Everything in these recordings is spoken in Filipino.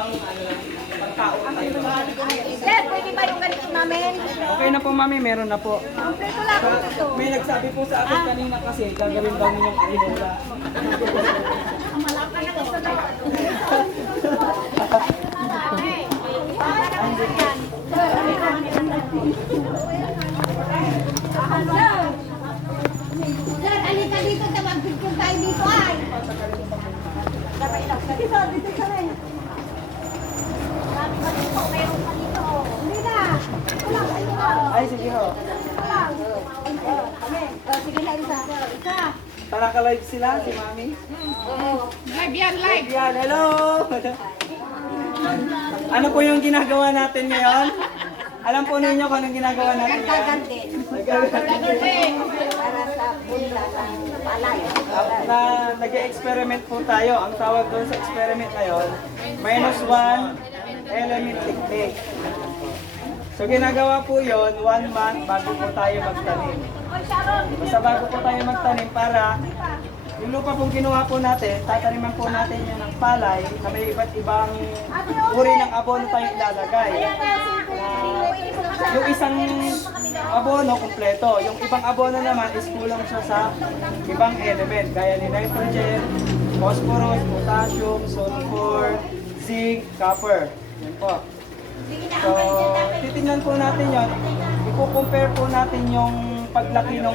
pang ano lang, pagtao tayo. Sir, pwede ba yung ganito namin? Okay na po mami, meron na po. Kompleto lang ito. May nagsabi po sa akin kanina kasi gagawin daw ninyong alinola. Ang malaki na gusto na. Sir, alika dito, tawag-picture tayo dito ay. Dito ka rin. Meron pa dito. Hindi na. Wala, ayun na. Ay, sige ho. Sige na, isa. Isa. Tara ka live sila, si mami. Live yan, live. Yan, hello! Ano po yung ginagawa natin ngayon? Alam po ninyo kung anong ginagawa natin ngayon? Para sa bunda ng palay. Nag-experiment po tayo. Ang tawag doon sa experiment na yon, -1 element technique. So ginagawa po yon 1 month bago po tayo magtanim. Basta bago po tayo magtanim para yung lupa pong kinuha po natin, tataniman po natin yan ng palay na may iba't ibang uri ng abono tayo ilalagay. Yung isang abono kumpleto, yung ibang abono naman is kulang siya sa ibang element gaya ni nitrogen, phosphorus, potassium, sulfur, zinc, copper. Yan po. So, titingnan po natin yon. I-compare po natin yung paglaki ng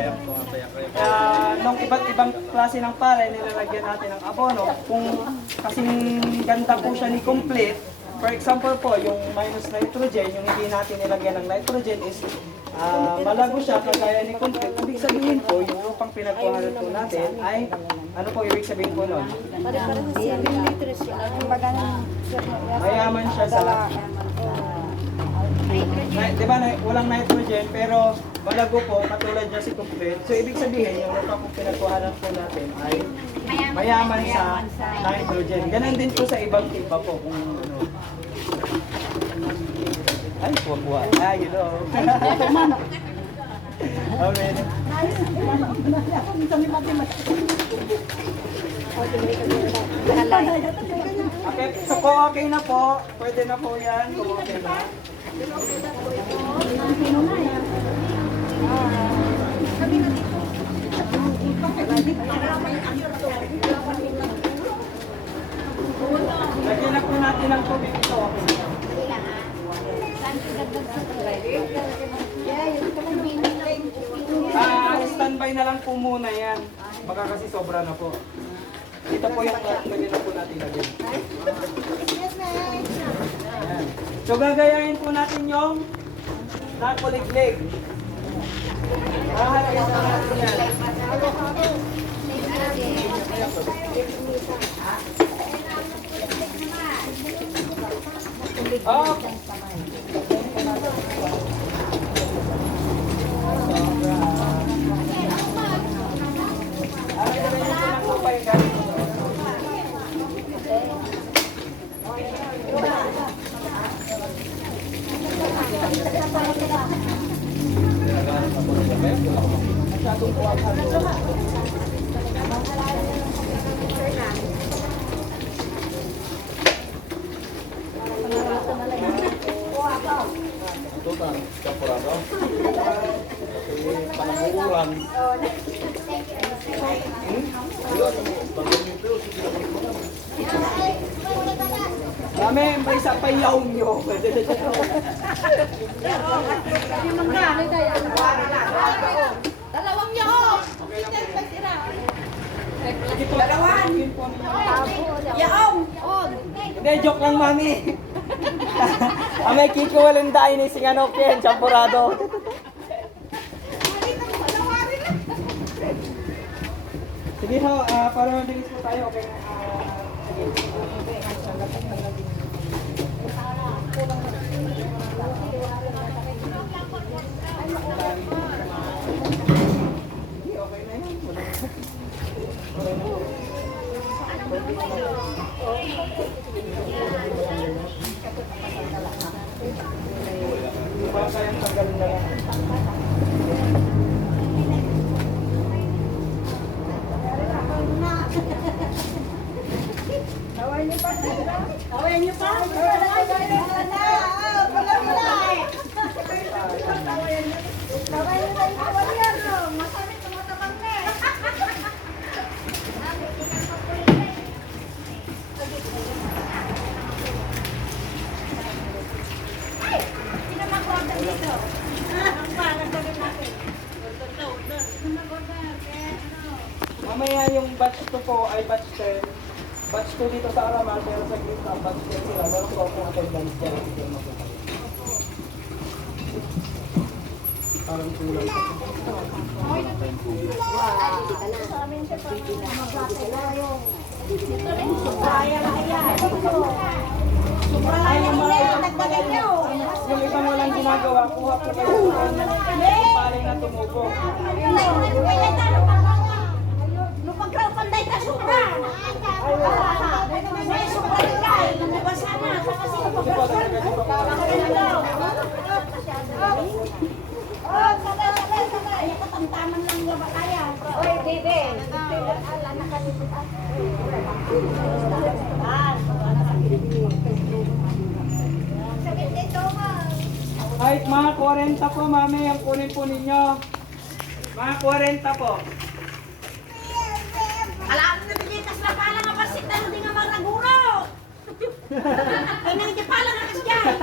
iba't ibang klase ng palay nilalagyan natin ng abono. Kung kasing ganda po siya ni complete, for example po, yung minus nitrogen, yung hindi natin nilagyan ng nitrogen is malago siya kagaya ni complete. Ibig sabihin po, yung lupang pinagkuhanan po natin ay, ano po ibig sabihin po nun? Mayaman siya sa di ba walang nitrogen pero malago po katulad niya si complete. So ibig sabihin yung lupa kung pinagkuhanan po natin ay mayaman sa nitrogen. Ganon din po sa ibang iba po kung ano. Ay, kuwa-kuwa. Ay, hello. Amen. Okay, so po okay na po. Pwede na po yan. Kung okay na. Lagyan na po natin ang tubig ito. Standby na lang po muna yan. Baka kasi sobra na po. Ito po yung lagyan na po natin lagyan. Ayan. So gagayahin po natin yung nakuliglig. Hahalagyan na natin yan. Oh. Kami, may isa pa yaw nyo. Dalawang yaong! Dalawan! Yaong! Hindi, joke lang mami. May kikuwalindain ni Singanok yan, champurado. Sige ho, para mabilis po tayo, okay na. Para kayang tanggalin na lang. Away niyo pa. Away Kaya niyo pa? Mamaya yung batch 2 po ay batch 10. Batch 2 dito sa Aramal, pero sa Gita, batch 10 sila. Meron po akong attendance dyan. Hindi ko makita. Parang kulang. Yung ibang walang ginagawa, kuha po kayo ng palay na tumubo. Ay, mga 40 po, mami, ang kunin po ninyo. Mga 40 po. Alam na bigay kas na pala nga basit na hindi nga maraguro. Ay nang di pala nga kas dyan.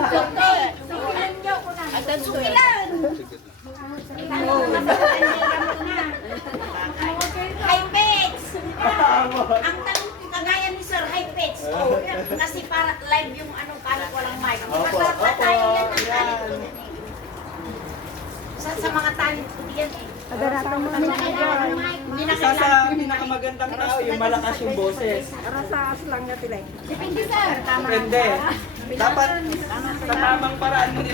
Sukilan niyo ko na. Sukilan. High pitch. Ang tanong kagaya ni Sir High pitch. Kasi para live yung ano kahit walang mic. Masarap na tayo yan ang talent ko yan eh. Sa mga talent ko yan eh. Hindi na Isa sa kailangan. pinakamagandang tao, yung malakas yung boses. Rasaas lang na tilay. Depende sir. Depende. Dapat sa tamang paraan mo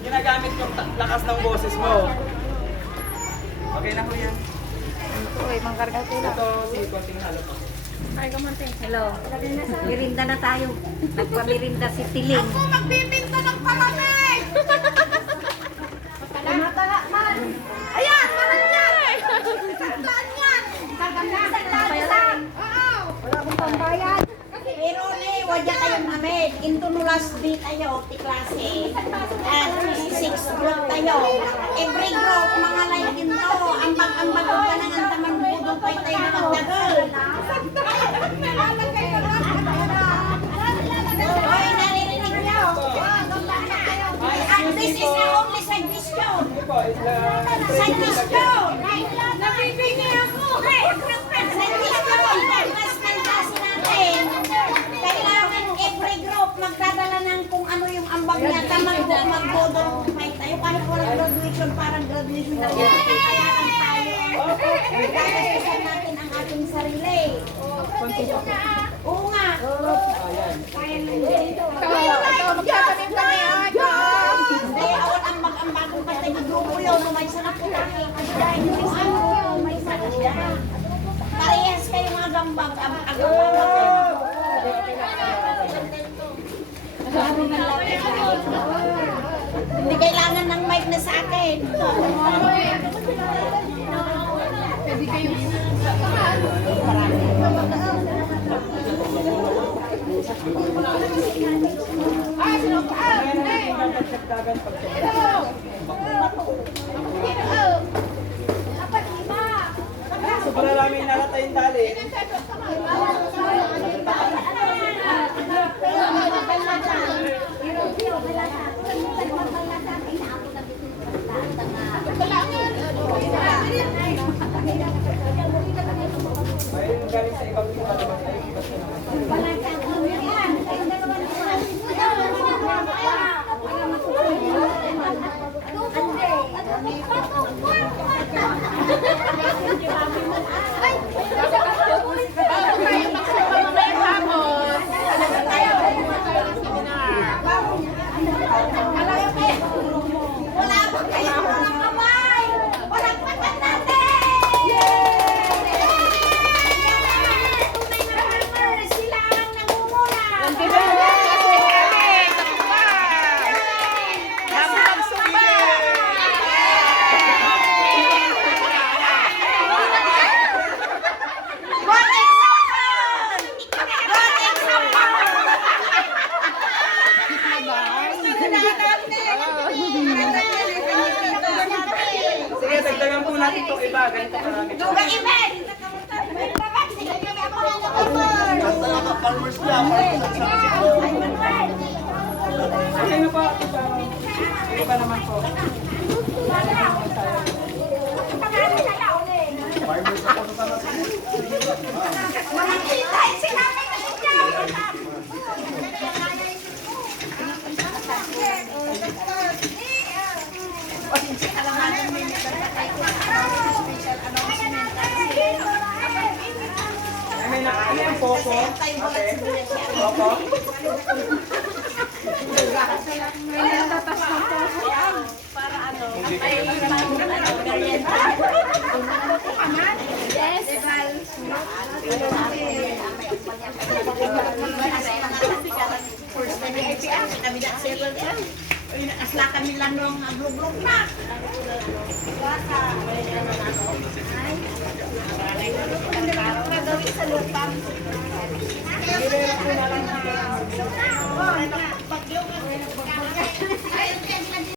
ginagamit yung lakas ng boses mo. Okay na ho yan. Uy, mangkarga ko lang. Ito si Konting Halo po. Ay, kamanting. Hello. Mirinda na tayo. Nagpamirinda si Tiling. Ako magbibinta ng palamig! Tumatala man! Ayan! Parang yan! Sandaan yan! Sandaan! Oo! Wala akong pambayad. Pero ni, wadya kayong namin. Into nulas di tayo, ti klase. At 6 group tayo. Every group, mga line ginto. Ambag-ambag ang panangan taman budong pa'y tayo na magdagal. Hoy, naririnig niyo. And this is the only suggestion. Ito po, is the Suggestion. Nabibigay ako. Suggestion. Investment kasi natin. Kailangan every group magdadala ng kung ano yung ambag niya. Mag-bodong fight tayo. Kahit walang graduation, parang graduation na yun. Kailangan tayo. Gagastusin natin ang ating sarili. Oo nga. Hindi, awat ang mag-ambagong pa tayo grupo yun. May sarap po tayo. Dahil yung ano, may sarap siya. Parehas kayo mga gambag. Hindi kailangan ng mic na sa akin. Pwede kayo. So para namin nalatay yung tali. Ayun galing sa ibang kita naman tayo. Ay! ba? Ganito karami. Duga event! May babak, sige kami ako na number. Sige na po. Sige pa naman po. Mga kita, sinabi na siya. Ano yung Poco? Ate? Poco? Asla kami lang nung blog na. Gagawin sa lupang.